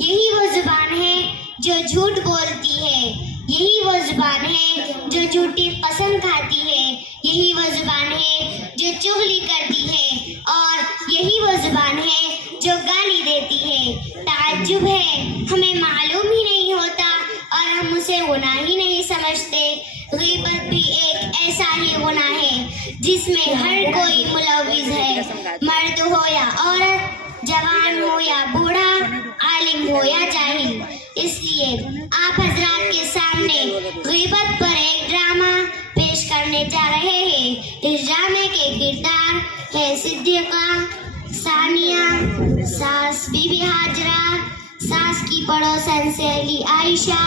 यही वो जुबान है जो झूठ बोलती है, यही वो जुबान है जो झूठी कसम खाती है, यही वो जुबान है जो चुगली करती है, और यही वो जुबान है जो गाली देती है। ताज्जुब है, हमें मालूम ही नहीं होता और हम उसे गुनाह ही नहीं समझते। गीबत भी एक ऐसा ही गुनाह है जिसमें हर कोई मुलव्विस है, मर्द हो या औरत, जवान हो या बूढ़ा, आलिम हो या जाहिल। इसलिए आप हजरात के सामने गीबत पर एक ड्रामा पेश करने जा रहे हैं। इस ड्रामे के किरदार है सिद्दीका, सानिया, सास बीबी हाजरा, सास की पड़ोसन सहेली आयशा,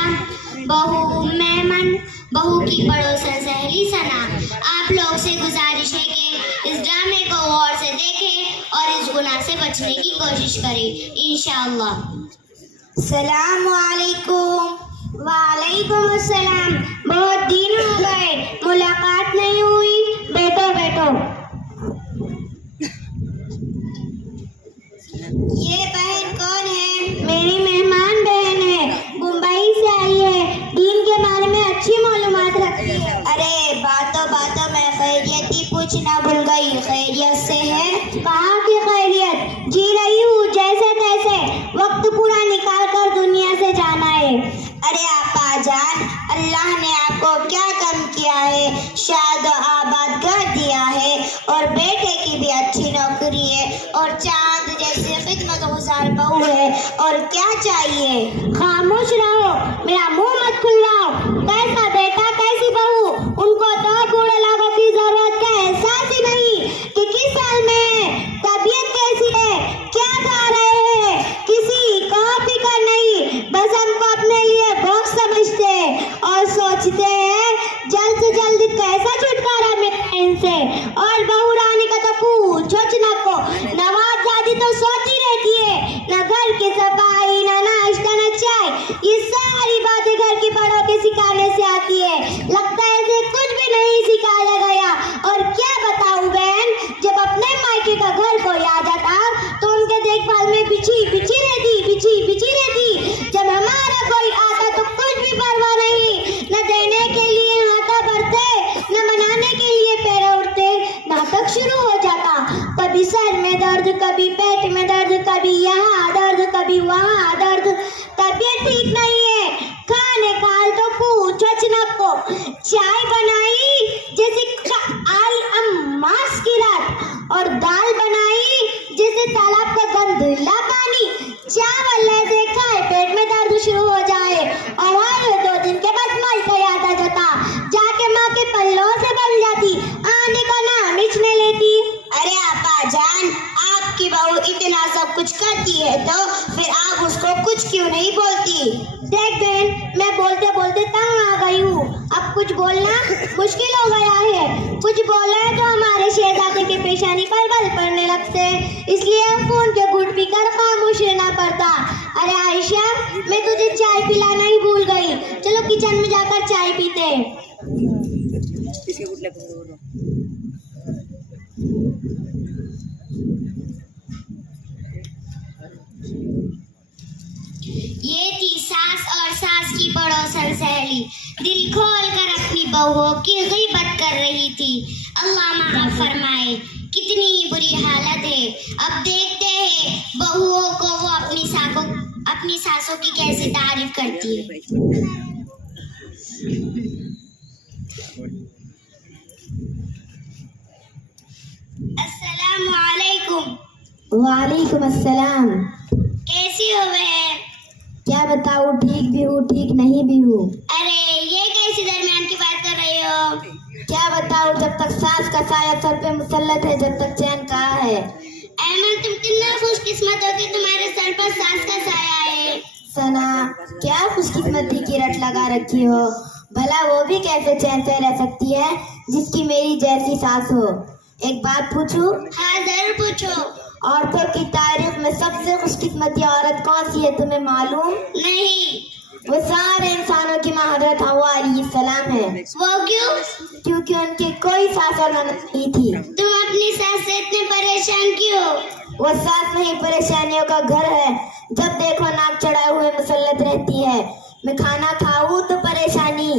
बहू मेमन, बहू की पड़ोसन सहेली सना। आप लोग से गुजारिश है कि इस ड्रामे को गौर से देखें और इस गुनाह से बचने की कोशिश करें इंशाअल्लाह। सलाम वालेकुम। वालेकुम अस्सलाम। बहुत दिन हो गए, मुलाकात नहीं हुई। बैठो बैठो। ये बहन कौन है? मेरी मेहमान बहन है, मुंबई से आई है, दीन के बारे में अच्छी मालूमात रखती है। अरे बातों बातों में खैरियत ही पूछना भूल गई। खैरियत से है? कहाँ की खैरियत, जी रही हूँ जैसे तैसे। वक्त पूरा निकाल कर दुनिया से जाना है। अरे आपा जान, अल्लाह ने आपको क्या कम किया है? शाद आबाद कर दिया है और बेटे की भी अच्छी नौकरी है और चांद जैसी खिदमतगुजार बहू है। और क्या चाहिए? खामोश रहो, मेरा मुंह मत खुलवाओ। कैसा बेटा कैसी बहू, उनको तो बूढ़े लोगों की जरूरत का एहसास ही नहीं कि किस साल में है, तबीयत कैसी है, क्या खा रहे हैं, किसी को फिक्र नहीं। बस हमको अपने लिए बॉक्स समझते हैं और सोचते हैं जल्द से जल्द कैसा छुटकारा मिले इनसे। और बहू रानी का तो पूछो न को, नवाबजादी तो सोती रहती है, न घर की सफाई, न नाश्ता, न चाय। ये सारी बातें घर की बड़ों के सिखाने से आती है। लगता है इसे कुछ भी नहीं सिखाया गया। और क्या बताऊं बहन, जब अपने मायके का घर कोई आ जाता तो उनके देखभाल में बिछी बिछी रहती। जब हमारा कोई आता तो कुछ भी परवाह नहीं, न देने के लिए हाथा भरते, न मनाने के लिए पैर उठते। नाटक शुरू हो जाता, कभी सर में दर्द, कभी पेट में दर्द, कभी यहाँ दर्द, कभी वहाँ दर्द। तबीयत ठीक नहीं है, खाने खाल तो पूछो न को। चाय बनाई जैसे आई अम्मास की रात, और दाल बनाई जैसे तालाब का गंदला पानी। चावल ऐसे खाए पेट में दर्द शुरू हो जाए और हर 2 दिन के बाद मायके याद आ जाता, जाके माँ के पल्लों से बन जाती, आने का नाम हिचने लेती। अरे आपा जान, आपकी बहू इतना सब कुछ करती है तो फिर आप उसको कुछ क्यों नहीं बोलती? देख बहन, मैं बोलते बोलते तंग आ गई हूँ। अब कुछ बोलना मुश्किल हो गया है। कुछ बोला है तो हमारे शहजादे के पेशानी पर बल पड़ने लगते, इसलिए हम फोन के घुट पीकर खामोश रहना पड़ता। अरे आयशा, मैं तुझे चाय पिलाना ही भूल गई। चलो किचन में जाकर चाय पीते हैं। ये थी सास और सास की पड़ोसन सहेली, दिल खोल कर अपनी बहुओं की गीबत कर रही थी। अल्लाह माफ फरमाए, कितनी बुरी हालत है। अब देखते हैं बहुओं को वो अपनी सासों की कैसे तारीफ करती है। अस्सलाम वालेकुम। वालेकुम अस्सलाम। कैसी हो बहन? क्या बताऊँ, ठीक भी हूँ ठीक नहीं भी हूँ। अरे ये कैसी दरमियान की बात कर रही हो? क्या बताऊँ, जब तक सास का साया सर पे मुसल्लत है, जब तक चैन कहाँ है। ऐमन, तुम कितना खुशकिस्मत हो कि तुम्हारे सर पर सास का साया है। सना, क्या खुशकिस्मती की रट लगा रखी हो। भला वो भी कैसे चैन से रह सकती है जिसकी मेरी जैसी सास हो। एक बात पूछूं? हाँ जरूर पूछो। औरतों की तारीख में सबसे खुशकिस्मती औरत कौन सी है, तुम्हें मालूम? नहीं। वो सारे इंसानों की माँ हज़रत हव्वा अलैहिस्सलाम है। वो क्यों? क्योंकि उनकी कोई सास और ननद नहीं थी। तुम अपनी सास से इतने परेशान क्यों? वो साथ नहीं परेशानियों का घर है। जब देखो नाक चढ़ाए हुए मुसल्लत रहती है। मैं खाना खाऊं तो परेशानी,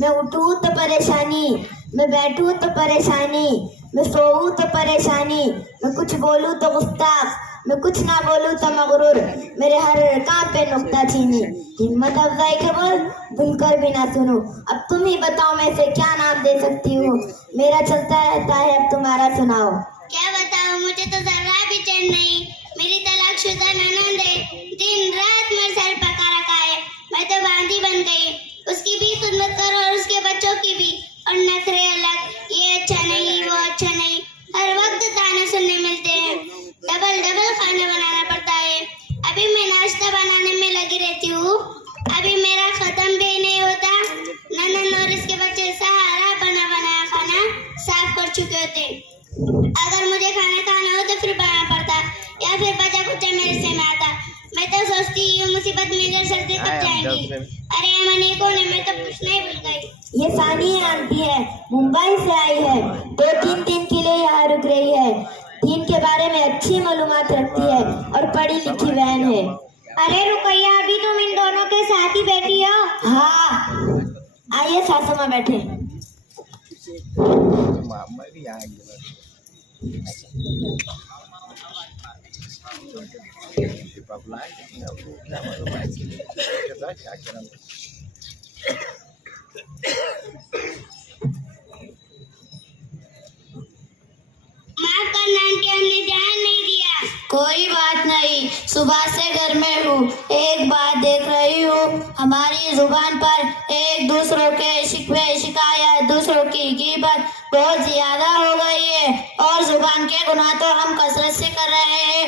मैं उठूं तो परेशानी, मैं बैठूं तो परेशानी, मैं सोऊं तो परेशानी, मैं कुछ बोलूं तो गुस्ताख, मैं कुछ ना बोलूं तो मगरूर, मेरे हर काम पे नुक्ताचीनी। हिम्मत अफजाई के बोल भूलकर भी ना सुनूं। अब तुम ही बताओ मैं इसे क्या नाम दे सकती हूँ। मेरा चलता रहता है, अब तुम्हारा सुनाओ। क्या बताऊं, मुझे तो जरा भी चैन नहीं। मेरी तलाकशुदा ननद है, दिन रात मेरे सर पका रखा है। मैं तो बांदी बन गई, उसकी भी खिदमत करो और उसके बच्चों की भी। और नखरे अलग, ये अच्छा नहीं वो अच्छा नहीं, हर वक्त ताने सुनने मिलते हैं। डबल डबल खाना बनाना पड़ता है। अभी मैं नाश्ता बनाने में लगी रहती हूँ, अभी मेरा खत्म भी नहीं होता। ननद और इसके बच्चे सारा बना बनाया खाना साफ कर चुके होते। अगर मुझे खाना खाना हो तो फिर बनाना पड़ता, या फिर बचा कुचा मेरे से में आता। मैं तो सोचती हूँ मुसीबत में इधर सर्दी कब जाएंगी। अरे मनी कौन है, मैं तो पूछना ही भूल गई। ये सानिया आंटी है, मुंबई से आई है। 2-3 दिन के लिए यहाँ रुक रही है। दीन के बारे में अच्छी मालूमात रखती है और पढ़ी लिखी बहन है। अरे रुकैया, अभी तुम इन दोनों के साथ ही बैठी हो? हाँ, आइए सासू माँ बैठे। माफ करना आंटी, हमने ध्यान नहीं दिया। कोई बात नहीं, सुबह से घर में हूँ। एक बात देख रही हूँ, हमारी जुबान पर एक दूसरों के शिकवे शिकायत, दूसरों की गीबत बहुत ज्यादा हो गई है और जुबान के गुनाह तो हम कसरत से कर रहे हैं।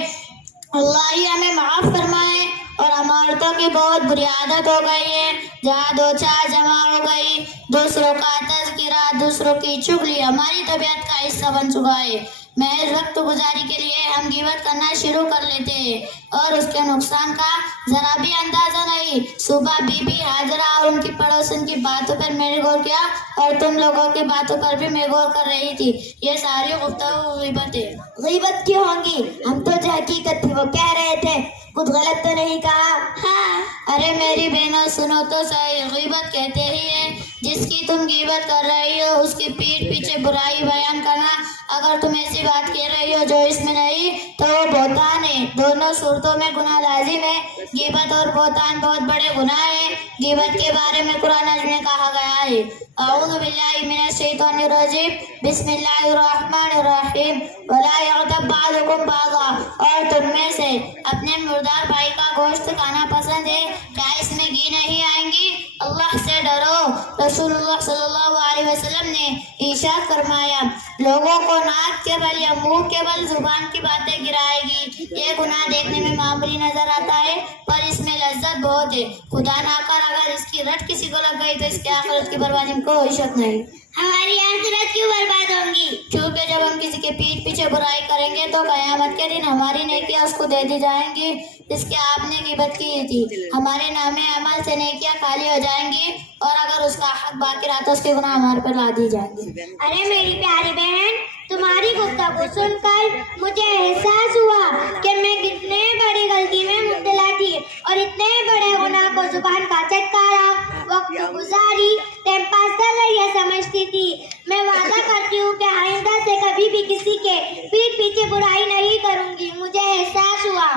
अल्लाह ही हमें माफ फरमाए। और अमारतों की बहुत बुरी आदत हो गई है, जहाँ दो चार जमा हो गई, दूसरों का तज़किरा, दूसरों की चुगली हमारी तबीयत का हिस्सा बन चुका है। महज वक्त गुजारी के लिए हम गिबत करना शुरू कर लेते हैं और उसके नुकसान का जरा भी अंदाजा नहीं। सुबह बीबी हाजरा और उनकी पड़ोसन की बातों पर मैंने गौर किया और तुम लोगों की बातों पर भी मैं गौर कर रही थी। ये सारी गुफ्तगू गीबत है। गीबत क्यों होंगी, हम तो जो हकीकत थी वो कह रहे थे, कुछ गलत तो नहीं कहा। हाँ, अरे मेरी बहनों सुनो तो सही, गीबत कहते ही है जिसकी तुम गीबत कर रही हो उसकी पीठ पीछे बुराई बयान करना। अगर तुम ऐसी बात कह रही हो जो इसमें नहीं तो वो बहतान है। दोनों सूरतों में गुनाह लाजिम है। गीबत और बहतान बहुत बड़े गुनाह है। गीबत के बारे में कुरान में कहा गया है, अऊज़ु बिल्लाहि मिनश शैतानिर रजीम, बिस्मिल्लाहिर रहमानिर रहीम, वला यग़्तब बअदुकुम बअज़ा। और तुम में से अपने मुर्दार भाई का गोश्त खाना पसंद है, क्या इसमें घी नहीं आएंगी? अल्लाह से डरो। रसूलुल्लाह सल्लल्लाहु अलैहि वसल्लम ने इरशाद फरमाया, लोगों को नाक के बल या मुंह के बल जुबान की बातें गिराएगी। ये गुनाह देखने में मामूली नजर आता है पर इसमें लज्जत बहुत है। खुदा ना कर अगर इसकी रट किसी को लग गई तो इसके आखिरत की बर्बादी में कोई शक नहीं। हमारी आखिरत क्यों बर्बाद होंगी? क्योंकि जब हम किसी के पीठ पीछे बुराई करेंगे तो कयामत के दिन हमारी नेकियां उसको दे दी जाएंगी जिसकी आपने गिबत की थी। हमारे नामे अमल से नेकियां खाली हो जाएंगी और अगर उसका हक बाकी रहा तो उसके गुनाह हमारे पर ला दी जाएंगे। अरे मेरी प्यारी बहन, तुम्हारी गुफ्तगू सुनकर मुझे एहसास हुआ कि मैं कितने बड़ी गलती में मुब्तला थी और इतने बड़े गुनाह को जुबान का चटकारा, वक्त गुजारी, टाइम पास कर रही समझती थी। मैं वादा करती हूँ कि आइंदा से कभी भी किसी के पीठ पीछे बुराई नहीं करूँगी। मुझे एहसास हुआ।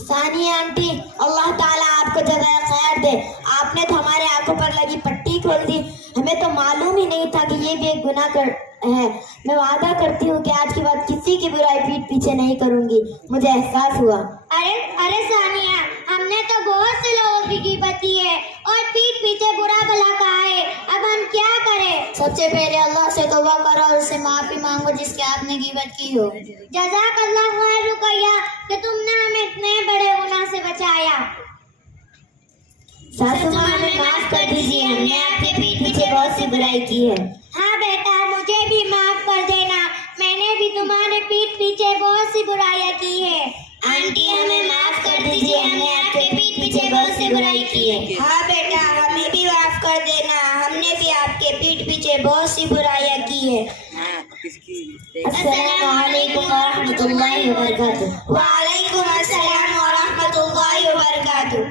सानिया आंटी, अल्लाह ताला आपको जज़ाए खैर दे। आपने तो हमारे आंखों पर लगी पट्टी खोल दी। हमें तो मालूम ही नहीं था कि ये भी एक गुनाह है। मैं वादा करती हूँ कि आज के बाद किसी की बुराई पीठ पीछे नहीं करूँगी। मुझे एहसास हुआ। अरे सानिया, हमने तो बहुत से लोगों की गिबत की है और पीठ पीछे बुरा भला कहा है। अब हम क्या करें? सबसे पहले अल्लाह से तौबा करो और उससे माफी मांगो जिसके आपने गिबत की हो। जज़ाकल्लाह खैर रुकैया कि तुमने हमें इतने बड़े गुनाह से बचाया। सासू माँ, हमें माफ कर दीजिए, हमने आपके पीठ पीछे बहुत सी बुराई की है। हाँ बेटा, मुझे भी माफ कर देना, मैंने भी तुम्हारे पीठ पीछे बहुत सी बुराइयां की है। आंटी, हमें माफ कर दीजिए, हमने आपके पीठ पीछे बहुत सी बुराई की है। हाँ बेटा, हमें भी माफ कर देना, हमने भी आपके पीठ पीछे बहुत सी बुराइयां की है। अस्सलामु अलैकुम व रहमतुल्लाह। वरहमतुल्लाहि वबरकातुहू। वालेकुम अस्सलाम व रहमतुल्लाहि व बरकातुहू।